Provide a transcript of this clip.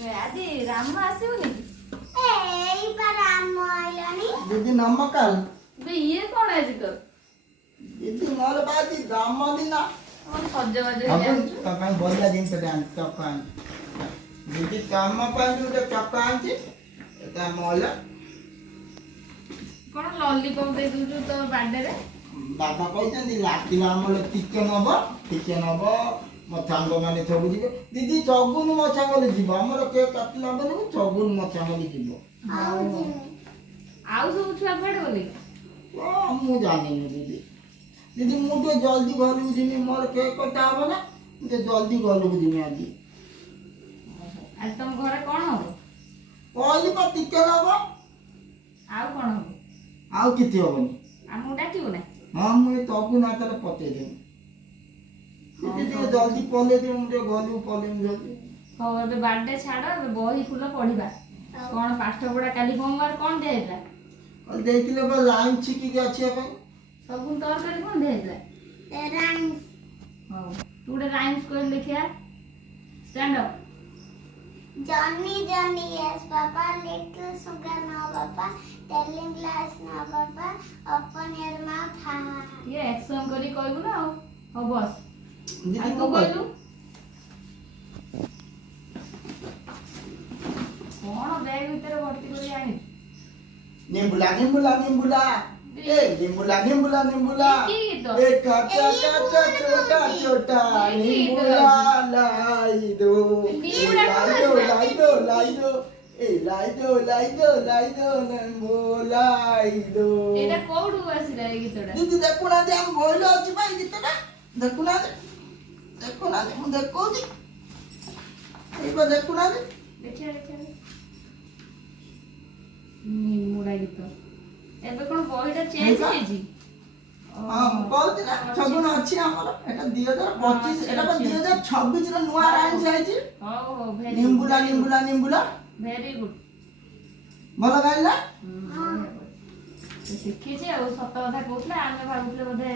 ଆଜି ରାମ ଆସିବନି କି? दीदी नमकार ଇଏ କଣ ଆଜି ତୋର? दीदी मोर बाजी जन्मदिन କଣ ସଜବାଜ अपन ହେଇଯାଉଛୁ? तपाईँ बोल्दा जिनिस आन चक्क आन दीदी काम ପାଇଁ ଗୋଟେ ଚକ ଆଣିଛି ଏଟା ମଲ କଣ ଲଲିପପ ଦେଇ ଦଉଛୁ ତୋ ବାର୍ଥଡେରେ? ବାବା କହିଛନ୍ତି ରାତିରେ ଆମର ଚିକେନ ହବ ମୋ ସାଙ୍ଗମାନେ ସବୁ ଯିବେ ଦିଦି ଚଗୁନ ମୋ ସାଙ୍ଗରେ ଯିବ ଆମର କେକ୍ କାଟିଲା ବେଳକୁ ଚଗୁନ ମୋ ସାଙ୍ଗରେ ଯିବ ଆଉ ସବୁ ଛୁଆ କୁଆଡେ ଗଲେ? ମୁଁ ଜାଣିନି ଦିଦି ଦିଦି ମୁଁ ଟିକେ ଜଲ୍ଦି ଘରକୁ ଯିବି ମୋର କେକ୍ କଟା ହବ ନା ମୁଁ ଟିକେ ଜଲ୍ଦି ଘରକୁ ଯିବି ଆଜି ଆଜି ତମ ଘରେ କଣ ହବ? କହିଲି ପା ଚିକେନ ହବ ଆଉ କଣ ହବ? ଆଉ କିଛି ହବନି ଆମକୁ ଡାକିବୁ ନା? ହଁ ମୁଁ ଏ ଚଗୁନ ହାତରେ ପଠେଇଦେବି ଦିଦି ଟିକେ ଜଲ୍ଦି ପଳେଇଦେବି ମୁଁ ଟିକେ ଘରକୁ ପଳେଇବି ଜଲ୍ଦି ହଉ ଏବେ ବାର୍ଥଡେ ଛାଡ ଏବେ ବହି ଫୁଲ ପଢିବା। କଣ ପାଠ ପଢା କାଲି ହୋମୱାର୍କ କଣ ଦିଆଯାଇଥିଲା? ଦେଇଥିଲେ ବା ଲାଇନ୍ ଛିକିକି ଆସିବା ପାଇଁ ସବୁ ତରକାରୀ କଣ ଦିଆଯାଇଥିଲା? ହଉ ତୁ ଗୋଟେ ରାଇମ୍ସ କହିଲି ଦେଖିଆ। Stand up. Johnny, Johnny, yes, Papa. Little sugar, no, Papa. Telling glass, no, Papa. Open your mouth, ha, ha. ଟିକେ ଆକ୍ସନ କରି କହିବୁ ନା ଆଉ। ହଉ ବସ୍। ଦିଦି ଆଉ ତୁ ମୁଁ କହିଲୁ? କଣ ବ୍ୟାଗ ଭିତରେ ଭର୍ତ୍ତି କରି ଆଣିଛୁ? निंबुला निंबुला निंबुला ए निंबुला निंबुला निंबुला ये की गीत? ए काचा काचा छोटा छोटा ये की गीत? निंबुला लाई दो निंबुला लाई कहाँ दो से? लाई दो लाई दो ए लाई दो लाई दो लाई दो निंबुला लाई दो ଏଇଟା କୋଉଠୁ ଆସିଲା ଏଇ ଗୀତଟା? दीदी देखो ना दे हम बोलो अच्छी भाई गीतटा देखो ना ମୁଁ ଦେଖୁଛି ଏଇଟା ଦେଖୁ ନା ଦେଖିଆ ଦେଖିଆ। ନିମୁଡା ଗୀତ। ଏବେ କଣ ବହିଟା ଚେଞ୍ଜ ହେଇଛି? ହଁ ମୁଁ କହୁଛି ନା ଛଗୁନ ଅଛି ଆମର ଏଟା 2025 ଏଟା ବା 2026 ର ନୂଆ ରାଇମ୍ସ ହେଇଛି ହଉ ହଉ ଭେରି ନିମ୍ବୁଲା ନିମ୍ବୁଲା ନିମ୍ବୁଲା ଭେରି ଗୁଡ୍। ଭଲ ଗାଇଲା ଶିଖିଛି ଆଉ ସତ କଥା କହୁଥିଲା ଆମେ ଭାବୁଥିଲେ ବୋଧେ